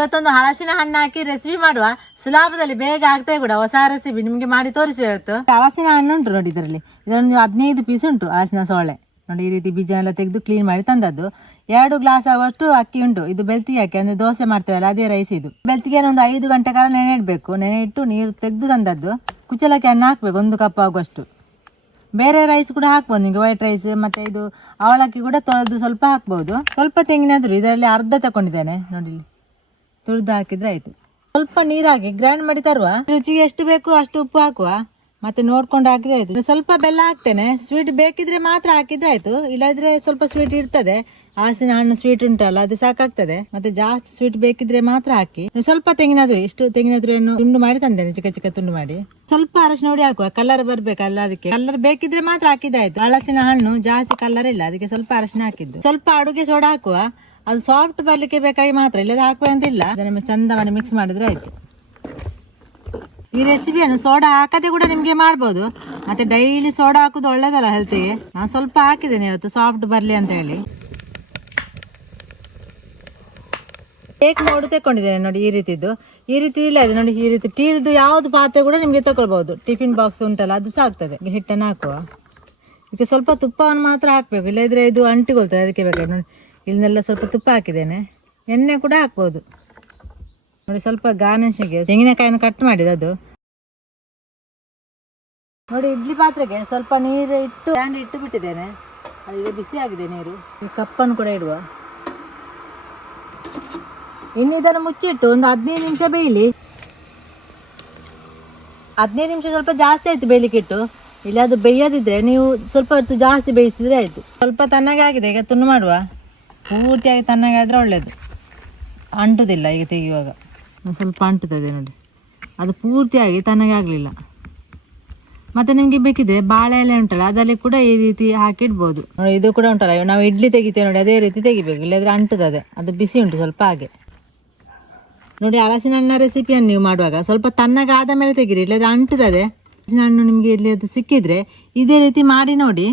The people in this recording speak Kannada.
ಇವತ್ತೊಂದು ಹಲಸಿನ ಹಣ್ಣು ಹಾಕಿ ರೆಸಿಪಿ ಮಾಡುವ. ಸುಲಭದಲ್ಲಿ ಬೇಗ ಆಗ್ತಾ ಕೂಡ ಹೊಸ ರೆಸಿಪಿ ನಿಮಗೆ ಮಾಡಿ ತೋರಿಸುವ ಇವತ್ತು. ಹಲಸಿನ ಹಣ್ಣು ಉಂಟು ನೋಡಿ ಇದರಲ್ಲಿ. ಇದರಲ್ಲಿ ಹದಿನೈದು ಪೀಸ್ ಉಂಟು ಹಲಸಿನ ಸೊಳ್ಳೆ. ನೋಡಿ ಈ ರೀತಿ ಬೀಜ ಎಲ್ಲ ತೆಗೆದು ಕ್ಲೀನ್ ಮಾಡಿ ತಂದದ್ದು. ಎರಡು ಗ್ಲಾಸ್ ಆಗುವಷ್ಟು ಅಕ್ಕಿ ಉಂಟು. ಇದು ಬೆಳ್ತಿಗೆ ಅಕ್ಕಿ ಅಂದರೆ ದೋಸೆ ಮಾಡ್ತೇವಲ್ಲ, ಅದೇ ರೈಸ್ ಇದು. ಬೆಳ್ತಿಗೆ ಒಂದು ಐದು ಗಂಟೆ ಕಾಲ ನೆನೆ ಇಡಬೇಕು ನೆನೆ ಇಟ್ಟು ನೀರು ತೆಗೆದು ತಂದದ್ದು. ಕುಚಲಕ್ಕಿ ಅನ್ನ ಹಾಕ್ಬೇಕು, ಒಂದು ಕಪ್ ಆಗುವಷ್ಟು. ಬೇರೆ ರೈಸ್ ಕೂಡ ಹಾಕ್ಬೋದು ನಿಮಗೆ ವೈಟ್ ರೈಸ್ ಮತ್ತೆ ಇದು ಅವಲಕ್ಕಿ ಕೂಡ ತೊಳೆದು ಸ್ವಲ್ಪ ಹಾಕ್ಬೋದು. ಸ್ವಲ್ಪ ತೆಂಗಿನಾದ್ರು ಇದರಲ್ಲಿ ಅರ್ಧ ತಗೊಂಡಿದ್ದೇನೆ ನೋಡಿ. ತುರಿದು ಹಾಕಿದ್ರೆ ಆಯ್ತು. ಸ್ವಲ್ಪ ನೀರಾಗಿ ಗ್ರೈಂಡ್ ಮಾಡಿ ತರುವ. ರುಚಿಗೆ ಎಷ್ಟು ಬೇಕು ಅಷ್ಟು ಉಪ್ಪು ಹಾಕುವ. ಮತ್ತೆ ನೋಡ್ಕೊಂಡು ಹಾಕಿದ್ರೆ ಆಯ್ತು. ಸ್ವಲ್ಪ ಬೆಲ್ಲ ಹಾಕ್ತೇನೆ. ಸ್ವೀಟ್ ಬೇಕಿದ್ರೆ ಮಾತ್ರ ಹಾಕಿದ್ರೆ ಇಲ್ಲದ್ರೆ ಸ್ವಲ್ಪ ಸ್ವೀಟ್ ಇರ್ತದೆ. ಹಲಸಿನ ಹಣ್ಣು ಸ್ವೀಟ್ ಉಂಟಲ್ಲ, ಅದು ಸಾಕಾಗ್ತದೆ. ಮತ್ತೆ ಜಾಸ್ತಿ ಸ್ವೀಟ್ ಬೇಕಿದ್ರೆ ಮಾತ್ರ ಹಾಕಿ. ಸ್ವಲ್ಪ ತೆಂಗಿನದು ಇಷ್ಟು ತೆಂಗಿನದ್ರನ್ನು ತುಂಡು ಮಾಡಿ ತಂದೇನೆ, ಚಿಕ್ಕ ಚಿಕ್ಕ ತುಂಡು ಮಾಡಿ. ಸ್ವಲ್ಪ ಅರಶಿನ ನೋಡಿ ಹಾಕುವ ಕಲರ್ ಬರ್ಬೇಕಲ್ಲ ಅದಕ್ಕೆ. ಕಲರ್ ಬೇಕಿದ್ರೆ ಮಾತ್ರ ಹಾಕಿದಾಯ್ತು ಹಳಸಿನ ಹಣ್ಣು, ಜಾಸ್ತಿ ಕಲರ್ ಇಲ್ಲ, ಅದಕ್ಕೆ ಸ್ವಲ್ಪ ಅರಶಿನ ಹಾಕಿದ್ದು. ಸ್ವಲ್ಪ ಅಡುಗೆ ಸೋಡಾ ಹಾಕುವ. ಅದು ಸಾಫ್ಟ್ ಬರ್ಲಿಕ್ಕೆ ಬೇಕಾಗಿ ಮಾತ್ರ ಇಲ್ಲದ ಹಾಕುವಂತಿಲ್ಲ ಮಾಡಿ ಮಿಕ್ಸ್ ಮಾಡಿದ್ರೆ ಆಯ್ತು. ಈ ರೆಸಿಪಿಯನ್ನು ಸೋಡಾ ಹಾಕದೆ ಕೂಡ ನಿಮಗೆ ಮಾಡ್ಬೋದು. ಮತ್ತೆ ಡೈಲಿ ಸೋಡಾ ಹಾಕೋದು ಒಳ್ಳೇದಲ್ಲ ಹೆಲ್ತಿಗೆ ನಾನು ಸ್ವಲ್ಪ ಹಾಕಿದ್ದೇನೆ ಇವತ್ತು ಸಾಫ್ಟ್ ಬರಲಿ ಅಂತ ಹೇಳಿ. ಕೇಕ್ ಮೋಡು ತಕೊಂಡಿದ್ದೇನೆ ನೋಡಿ ಈ ರೀತಿದ್ದು. ಈ ರೀತಿ ಇಲ್ಲ ಇದು ನೋಡಿ, ಈ ರೀತಿ ಟೀಲ್ದು ಯಾವುದು ಪಾತ್ರೆ ಕೂಡ ನಿಮಗೆ ತಗೊಳ್ಬೋದು ಟಿಫಿನ್ ಬಾಕ್ಸ್ ಉಂಟಲ್ಲ, ಅದು ಸಹ ಆಗ್ತದೆ. ಹಿಟ್ಟನ್ನು ಹಾಕುವ. ಇದಕ್ಕೆ ಸ್ವಲ್ಪ ತುಪ್ಪವನ್ನು ಮಾತ್ರ ಹಾಕಬೇಕು. ಇಲ್ಲದಿದ್ರೆ ಇದು ಅಂಟಿಕೊಳ್ತದೆ ಅದಕ್ಕೆ ಬೇಕಾದ್ರೆ ನೋಡಿ. ಇಲ್ಲೆಲ್ಲ ಸ್ವಲ್ಪ ತುಪ್ಪ ಹಾಕಿದ್ದೇನೆ. ಎಣ್ಣೆ ಕೂಡ ಹಾಕ್ಬೋದು. ನೋಡಿ ಸ್ವಲ್ಪ ಗಾರ್ನಿಷಿಗೆ ತೆಂಗಿನಕಾಯಿನ ಕಟ್ ಮಾಡಿದ್ದು ಅದು. ನೋಡಿ, ಇಡ್ಲಿ ಪಾತ್ರೆಗೆ ಸ್ವಲ್ಪ ನೀರು ಇಟ್ಟು ಸ್ಟ್ಯಾಂಡ್ ಇಟ್ಟು ಬಿಟ್ಟಿದ್ದೇನೆ ಅದು ಬಿಸಿ ಆಗಿದೆ ನೀರು. ಈ ಕಪ್ಪನ್ನು ಕೂಡ ಇಡುವ. ಇನ್ನು ಇದನ್ನು ಮುಚ್ಚಿಟ್ಟು ಒಂದು ಹದಿನೈದು ನಿಮಿಷ ಬೇಯಲಿ. ಹದಿನೈದು ನಿಮಿಷ ಸ್ವಲ್ಪ ಜಾಸ್ತಿ ಆಯ್ತು ಬೇಯಲಿಕ್ಕಿಟ್ಟು. ಇಲ್ಲ, ಅದು ಬೇಯದಿದ್ರೆ ನೀವು ಸ್ವಲ್ಪ ಹೊತ್ತು ಜಾಸ್ತಿ ಬೇಯಿಸಿದ್ರೆ ಆಯ್ತು. ಸ್ವಲ್ಪ ತಣ್ಣಗೆ ಆಗಿದೆ, ಈಗ ತುಂಡು ಮಾಡುವ. ಪೂರ್ತಿಯಾಗಿ ತಣ್ಣಗೆ ಆದ್ರೆ ಒಳ್ಳೆಯದು ಅಂಟುದಿಲ್ಲ ಈಗ ತೆಗೆಯುವಾಗ. ಸ್ವಲ್ಪ ಅಂಟುತ್ತದೆ ನೋಡಿ. ಅದು ಪೂರ್ತಿಯಾಗಿ ತಣ್ಣಗೆ ಆಗಲಿಲ್ಲ. ಮತ್ತೆ ನಿಮಗೆ ಬೇಕಿದ್ರೆ ಬಾಳೆ ಎಲೆ ಉಂಟಲ್ಲ, ಅದರಲ್ಲಿ ಕೂಡ ಈ ರೀತಿ ಹಾಕಿಡ್ಬೋದು. ಇದು ಕೂಡ ಉಂಟಲ್ಲ, ನಾವು ಇಡ್ಲಿ ತೆಗಿತೇವೆ ನೋಡಿ, ಅದೇ ರೀತಿ ತೆಗಿಬೇಕು, ಇಲ್ಲದ್ರೆ ಅಂಟುತ್ತದೆ ಅದು ಬಿಸಿ ಉಂಟು ಸ್ವಲ್ಪ ಹಾಗೆ. ನೋಡಿ ಹಲಸಿನ ಹಣ್ಣ ರೆಸಿಪಿಯನ್ನು ನೀವು ಮಾಡುವಾಗ, ಸ್ವಲ್ಪ ತಣ್ಣಗಾದ ಮೇಲೆ ತೆಗೀರಿ, ಇಲ್ಲದ್ರೆ ಅಂಟುತ್ತದೆ ಹಲಸಿನ ಹಣ್ಣು ನಿಮಗೆ ಇಲ್ಲಿ ಅದು ಸಿಕ್ಕಿದ್ರೆ, ಇದೇ ರೀತಿ ಮಾಡಿ ನೋಡಿ.